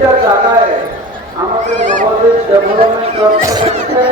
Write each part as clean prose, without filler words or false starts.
প্রতিটা জায়গায় আমাদের নবদ্বীপ ডেভেলপমেন্ট ট্রাস্ট থেকে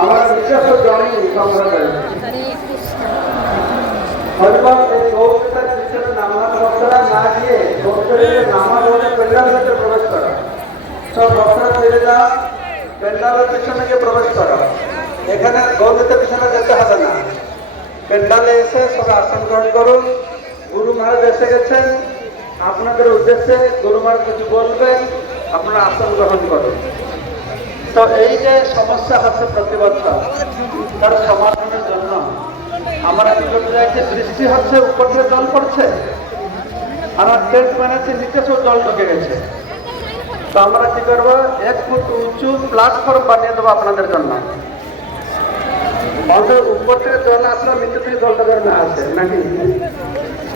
আমরা নিজস্ব জমি সংগ্রহ করেছি। হরিবার এই গৌরতার পিছনে নামাজ ভক্তরা না গিয়ে গৌরীকে নামাজ হলে পেন্ডালের প্রবেশ করা, সব ভক্তরা ফিরে যাওয়া, পেন্ডালের পিছনে গিয়ে প্রবেশ করা। এখানে গৌরীতে পিছনে যেতে হবে না, পেন্ডালে এসে সবাই আসন গ্রহণ করুন। গুরু মহারাজ এসে গেছেন, আপনাদের উদ্দেশ্যে গুরু মহারাজ কিছু বলবেন, আপনারা আসন গ্রহণ করুন। তো এই যে সমস্যা হচ্ছে প্রতি বছর, তার সমাধানের জন্য আমরা কি করতে চাইছি, বৃষ্টি হচ্ছে উপর থেকে জল পড়ছে, আমরা টেন্ট বানাচ্ছি নিচে সব জল ঢুকে গেছে। তো আমরা কি করবো, 1 ফুট উঁচু প্ল্যাটফর্ম বানিয়ে দেবো আপনাদের জন্য। অন্তত উপর থেকে জল আসলে নিচে থেকে জলটা ধরে না আসে নাকি,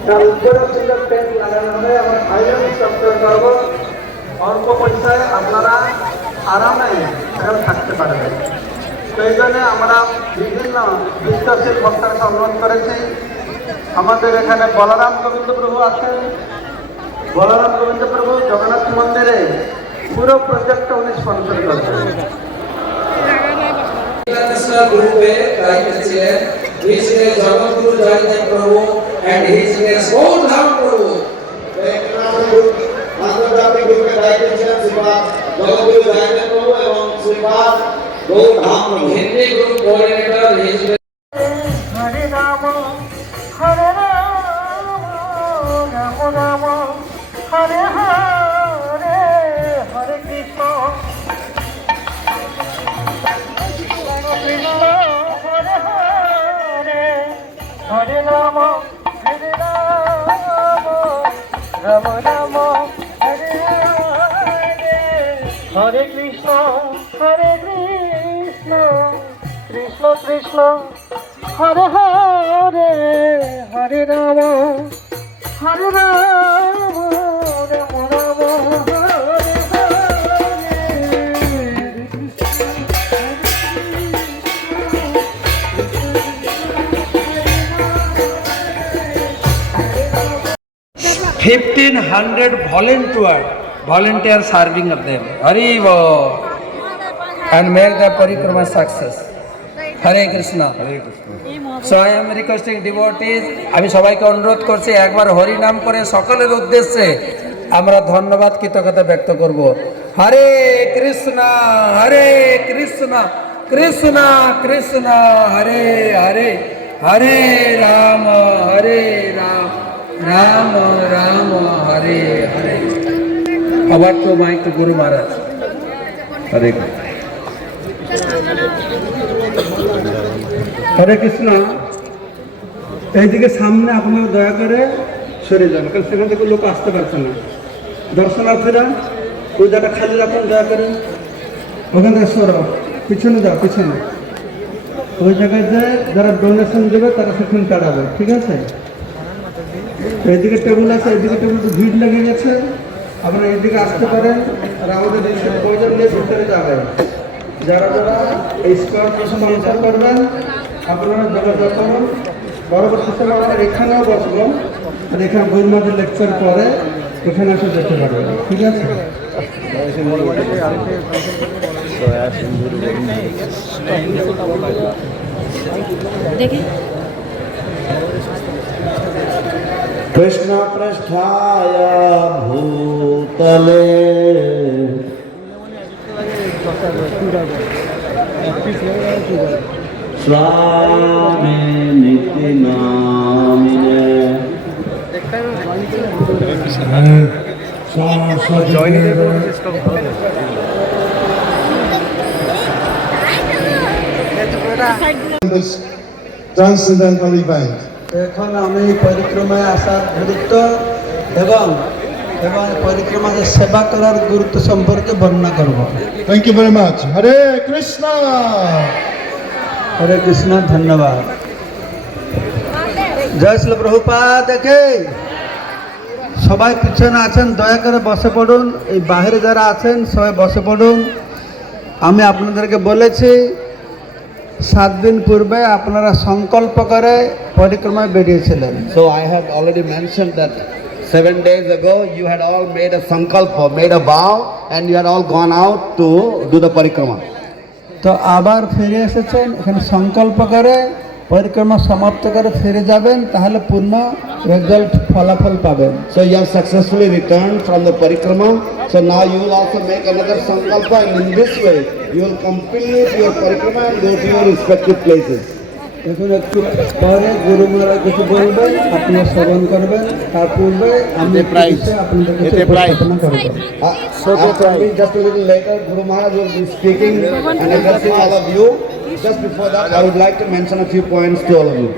তার উপরে সুন্দর টেন্ট লাগানো হবে। আমরা ফাইনাল সিস্টেম করবো, অল্প পয়সায় আপনারা আরামে এখানে থাকতে পারবেন। তো এই জন্য আমরা বিভিন্ন বিশ্বশীল ভক্তকে অনুরোধ করেছি। আমাদের এখানে বলরাম গোবিন্দ প্রভু আছেন, বলরাম গোবিন্দ প্রভু জগন্নাথ মন্দিরে পুরো প্রজেক্টটা উনি স্পন্সর করছেন। Group his name is Jagadguru Jayadeva Prabhu and his name is Gaudham Prabhu. Antardhapi group ke direction Sripad Jagadguru Jayadeva Prabhu and Sripad Gaudham Prabhu. Hindi group coordinator his name Hare Rama Hare Rama Rama Rama Hare Hare Hare Krishna Hare Rama Hare Rama Rama Rama Hare Hare Hare Krishna Krishna Krishna Hare Hare Hare Rama Hare Rama Rama Rama Hare Hare 1500 volunteer serving of them. Hari Bol. And make the parikrama success. Hare Krishna. Hare Krishna. So I am requesting devotees, আমি সবাইকে অনুরোধ করছি একবার হরি নাম করে সকলের উদ্দেশ্যে আমরা ধন্যবাদ কৃতজ্ঞতা ব্যক্ত করব। হরে কৃষ্ণা কৃষ্ণ কৃষ্ণ হরে হরে হরে রাম রাম রাম হরে হরে। আবার তো মাইক তো গুরু মহারাজ। হরে হরে কৃষ্ণ। এইদিকে সামনে আপনারা দয়া করে সরে যান, কারণ সেখান থেকে লোক আসতে পারছে না। দর্শনার্থীরা ওই জায়গাটা খালি রাখুন দয়া করে, ওখান থেকে সরো, পিছনে যাও, পিছনে ওই জায়গায় যে যারা ডোনেশন দেবে তারা সেখানে দাঁড়াবে, ঠিক আছে? এইদিকে টেবিল আছে, এইদিকে টেবিল ভিড় লেগে গেছে, আপনারা এইদিকে আসতে পারেন। আর আমাদের দেশের প্রয়োজন নিয়ে ভিতরে যাবেন। যারা যারা এই স্কোয়ারটি স্পন্সর করবেন আপনারা যোগাযোগ করুন। পরবর্তী সময় আমরা এখানেও বসবো, আর এখানে বৈমাদের লেকচার পরে এখানে এসে দেখতে পারবেন, ঠিক আছে? কৃষ্ণ পৃষ্ঠায় ভূতলে স্বামী নীতি নামিনে transcendental event. এখন আমি পরিক্রমায় আসার গুরুত্ব এবং পরিক্রমাতে সেবা করার গুরুত্ব সম্পর্কে বর্ণনা করব। Thank you very much. Hare Krishna. হরে কৃষ্ণ, ধন্যবাদ। জয় শ্রী প্রভুপাদ। দেখে সবাই পিছনে আছেন, দয়া করে বসে পড়ুন। এই বাইরে যারা আছেন সবাই বসে পড়ুন। আমি আপনাদেরকে বলেছি 7 দিন পূর্বে আপনারা সংকল্প করে পরিক্রমায় বেরিয়েছিলেন। So I have already mentioned that 7 days ago, you had all made a sankalpa, made a vow, and you had all gone out to do the parikrama. তো আবার ফিরে এসেছেন, এখানে সংকল্প করে পরিক্রমা সমাপ্ত করে ফিরে যাবেন, তাহলে পূর্ণ রেজাল্ট ফলাফল পাবেন। So you have successfully returned from the parikrama. So now you will also make another sankalpa, and in this way, you will complete your parikrama and go to your respective places. এখন একটু পরে গুরু মহারাজ কিছু বলবেন, আপনি শ্রবণ করবেন, তার পূর্বে আমি আপনাদের কাছে প্রার্থনা করব। After me, just a little later, Guru Maharaj will be speaking and addressing all of you. Just before that, I would like to mention a few points to all of you.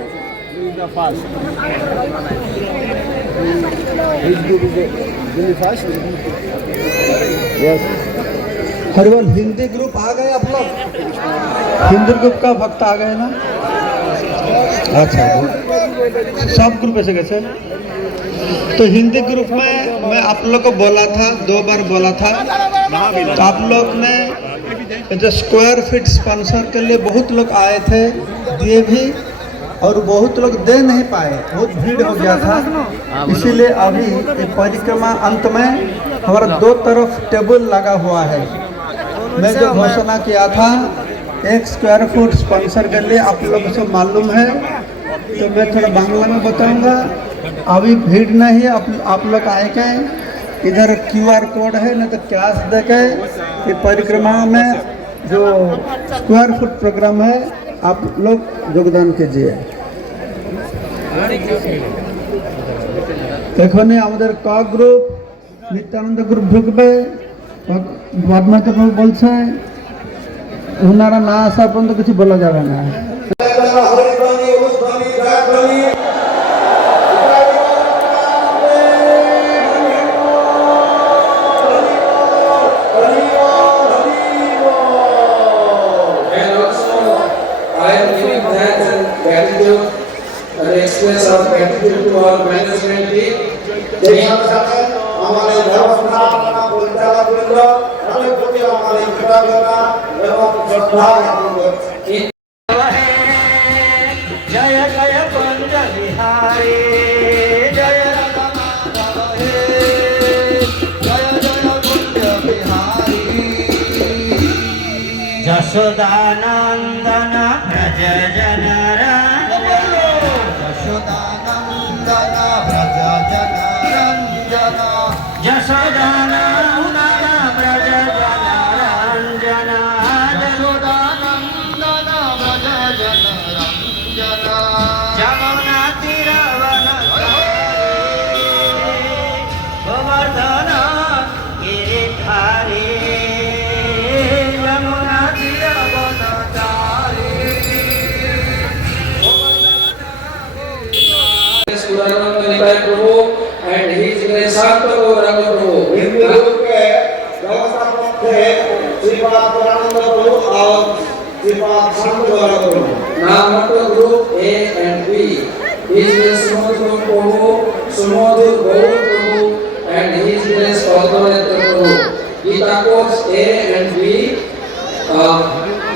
Yes. हरिवल Hindi group आ गए आप लोग? Hindi group का भक्त आ गए ना? अच्छा, सब ग्रुप ऐसे कैसे? तो हिंदी ग्रुप में मैं आप लोग को बोला था, 2 बार बोला था, तो आप लोग ने जो स्क्वायर फीट स्पॉन्सर के लिए बहुत लोग आए थे, दिए भी, और बहुत लोग दे नहीं पाए, बहुत भीड़ हो गया था। इसीलिए अभी परिक्रमा अंत में हमारा 2 तरफ टेबल लगा हुआ है। मैं जो घोषणा किया था 1 स्क्वायर फुट स्पॉन्सर के लिए, आप लोगों को मालूम है, तो मैं थोड़ा बांग्ला में बताऊंगा। अभी भीड़ नहीं है, आप लोग आए के इधर QR कोड है, नहीं तो कैश दे के ये परिक्रमा में जो स्क्वायर फुट प्रोग्राम है आप लोग योगदान कीजिए। এখানে আমাদের ক গ্রুপ নিত্যানন্দ গ্রুপ ঢুকবে, বদমাইতে বলছে ওনারা না আসা পর্যন্ত কিছু বলা যাবে না। Express our gratitude to our management team. সেই সাথে সাথে আমাদের ব্যবস্থাপনা পরিচালক বৃন্দ তাদের প্রতি আমাদের কৃতজ্ঞতা এবং শ্রদ্ধা জ্ঞাপন করছি। जय जय कुंज बिहारी, जय राधा माधव हे, जय जय कुंज बिहारी। यशोदानंदन व्रज जनरंजन, यशोदानंदन व्रज जनरंजन, यशोदानंदन व्रज जनरंजन, यशोदानंदन व्रज जनरंजन। जमुना तीरवनचारी, गोवर्धन गिरिधारी, यमुना तीरवनचारी, Sudananda Nikai Prabhu and his Grace Santa Gauranga Prabhu. Hindi group के व्यवस्थापक थे श्रीपाद पुरानंद प्रभु और श्रीपाद संत गौरव प्रभु। Namato Group A and B. His Grace Sumodhu Prabhu, Sumodhu Gaur Prabhu and his Grace Padmanabha Prabhu. Gita Coach A and B.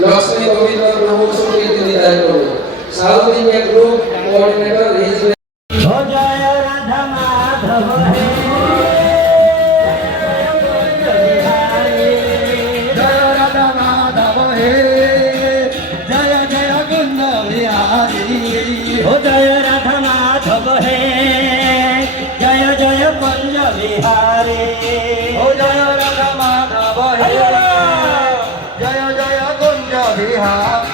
Lakshmi Govinda Prabhu, Sumit Nidai Prabhu. South India Group Coordinator his Grace हो जय राधा माधव हे, जय राधा माधव हे, जय जय कुंज बिहारी। हो जय राधा माधव हे, जय जय कुंज बिहारी। हो जय राधा माधव हे, जय जय कुंज बिहारी।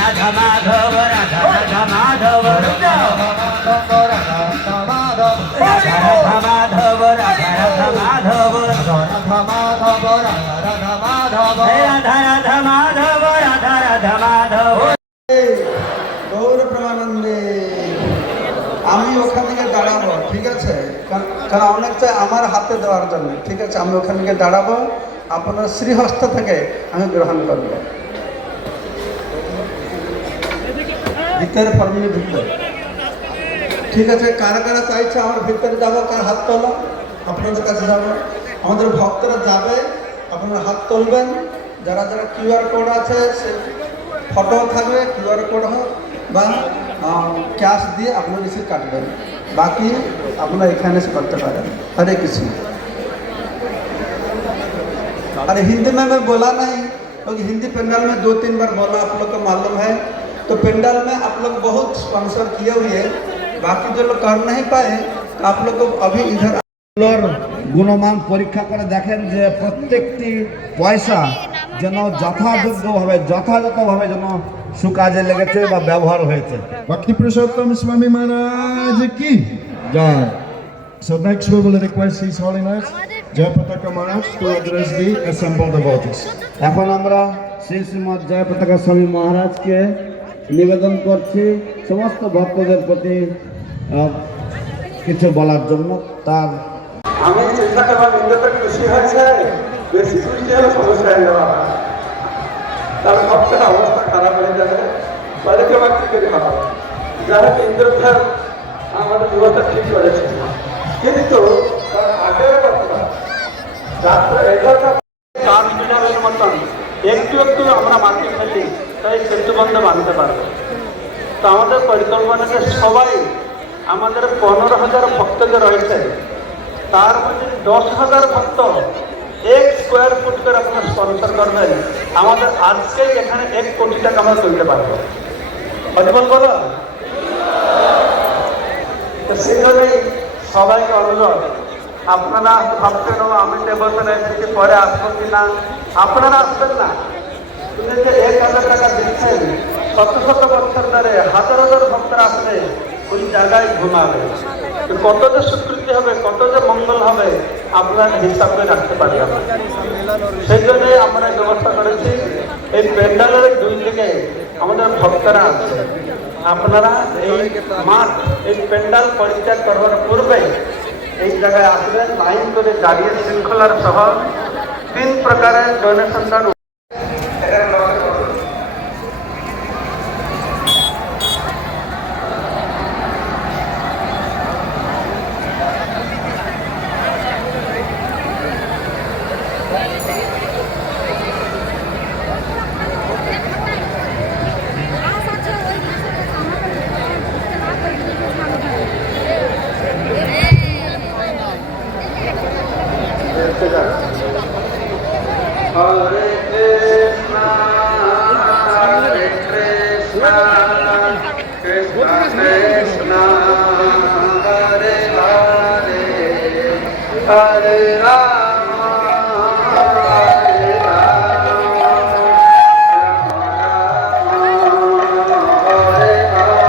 राधा माधव, राधा राधा माधव, राधा माधव, राधा माधव, राधा माधव, राधा राधा माधव, राधा माधव, राधा राधा माधव, राधा राधा माधव, राधा राधा माधव। গৌর প্রেমানন্দে আমি ওখান থেকে দাঁড়াবো, ঠিক আছে? কারণ অনেকটা আমার হাতে দেওয়ার জন্য, ঠিক আছে? আমি ওখান থেকে দাঁড়াবো, আপনার শ্রীহস্ত থেকে আমি গ্রহণ করবো। ভিতরে ফর্মিনি ঢুকবে, ঠিক আছে? কারা কারা চাইছে আমার ভিতরে যাবো, কার হাত তোলো, আপনাদের কাছে যাবো। আমাদের ভক্তরা যাবে, আপনারা হাত তুলবেন। যারা যারা QR কোড আছে, সে ফটো থাকবে, QR কোড হোক বা ক্যাশ দিয়ে আপনারা রিসিভ কাটবেন। বাকি আপনারা এখানে से करते पारें। हरे कृष्ण। अरे हिंदी में मैं बोला नहीं क्योंकि हिंदी पंडाल में 2-3 बार बोला, आप लोग को मालूम है। तो पंडाल में आप लोग बहुत स्पॉन्सर किए हुए हैं, बाकी जो लोग कर नहीं पाए तो आप लोग को अभी इधर গুণমান পরীক্ষা করে দেখেন যে প্রত্যেকটি পয়সা যেন যথাযোগ্যভাবে যথাযথভাবে যেন সুকাজে লেগেছে বা ব্যবহার হয়েছে। Bhakti Purushottam Swami Maharaj ki jai. So next we will request His Holiness Jayapataka Maharaj to address the assembled devotees. এখন আমরা শ্রী শ্রীমৎ জয়পতাকা স্বামী মহারাজকে নিবেদন করছি সমস্ত ভক্তদের প্রতি কিছু বলার জন্য। তার আমি চিন্তা করলাম ইন্দ্রটা খুশি হয়েছে, বেশি খুশি হলে সমস্যা হয়ে যাবে, তার ভক্তের অবস্থা খারাপ হয়ে যাবে, বাড়িতে আবার কি করে হবে। যারা ইন্দ্রটা আমাদের ব্যবস্থা ঠিক করেছে, কিন্তু তার আগের কথা রাত্রে 11টা 7 মিটারের মতন একটু একটু আমরা মাটি ফেলি তাই সেতুবন্ধ বাঁধতে পারবো। তো আমাদের পরিকল্পনাতে সবাই আমাদের 15,000 ভক্ত যে রয়েছে তার মধ্যে 10,000 ভক্ত 1 স্কোয়ার ফুট করে আপনারা স্পন্সর করবেন, আমাদের আজকেই এখানে 1 কোটি টাকা আমরা তুলতে পারবো। অধিবল বলো। তো সেই জন্যই সবাইকে অনুরোধ, আপনারা ভাবছেন আমি দেবতারা এসেছি পরে আসবো কিনা, আপনারা আসবেন না। তুমি যে 1,000 টাকা দিচ্ছেন, শত শত বছর ধরে হাজার হাজার ভক্তরা আসবে ওই জায়গায় ঘুমাবে। কত যে স্বীকৃতি হবে, কত যে মঙ্গল হবে আপনার হিসাব করে রাখতে পারি আমরা। সেই জন্যই আমরা ব্যবস্থা করেছি এই প্যান্ডেলের 2 দিকে আমাদের ভক্তরা আছে। আপনারা এই মাঠ এই প্যান্ডেল পরিত্যাগ করবার পূর্বে এই জায়গায় আসবেন, লাইন করে দাঁড়িয়ে শৃঙ্খলার সহ 3 প্রকারের ডোনেশন দান। Hare Krishna, Hare Krishna, Krishna Krishna, Hare Hare, Hare Rama, Hare Rama, Hare Hare,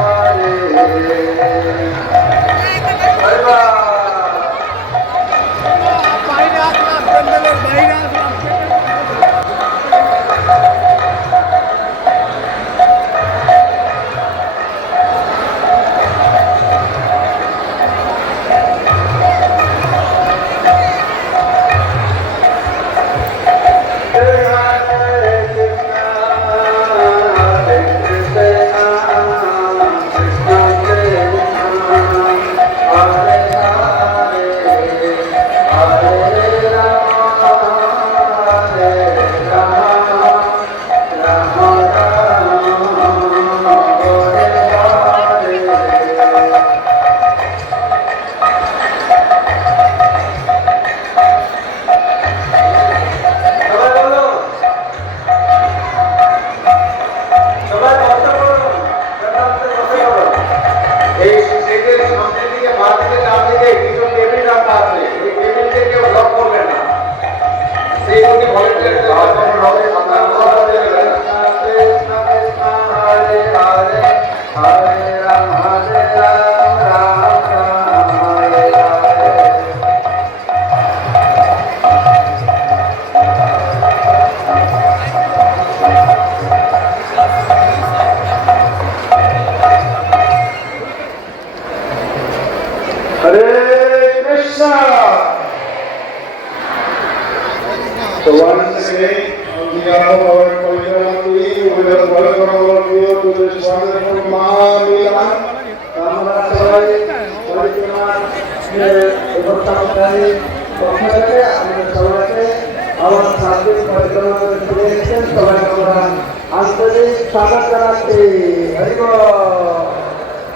So once again, on behalf of our Kalyanamuri, we will welcome all of you to this wonderful Mahamila. আমরা সবাই পরিক্রমার ব্যবস্থাপনাকারী পক্ষ থেকে আমাদের সবাইকে আমার সার্বিক পরিক্রমা করে ফিরে এসেছেন, সবাইকে আমরা আন্তরিক স্বাগত জানাচ্ছি। হরি বল।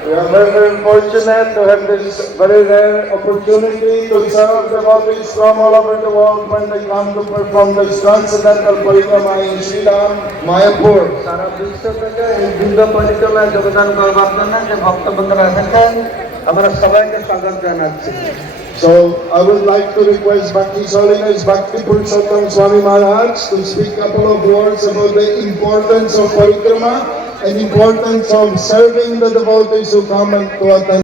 We are very, very fortunate to have this very rare opportunity to serve devotees from all over the world when they come to perform this transcendental parikrama in Sriram, Mayapur. সারা বিশ্ব থেকে এই দীর্ঘ পরিক্রমায় যোগদান করবার জন্য যে ভক্তবৃন্দরা এসেছেন আমরা সবাইকে স্বাগত জানাচ্ছি। So I would like to request Bhakti His Holiness Bhakti Purushottam Swami Maharaj to speak a couple of words about the importance of parikrama and importance of serving the devotees who come and to attend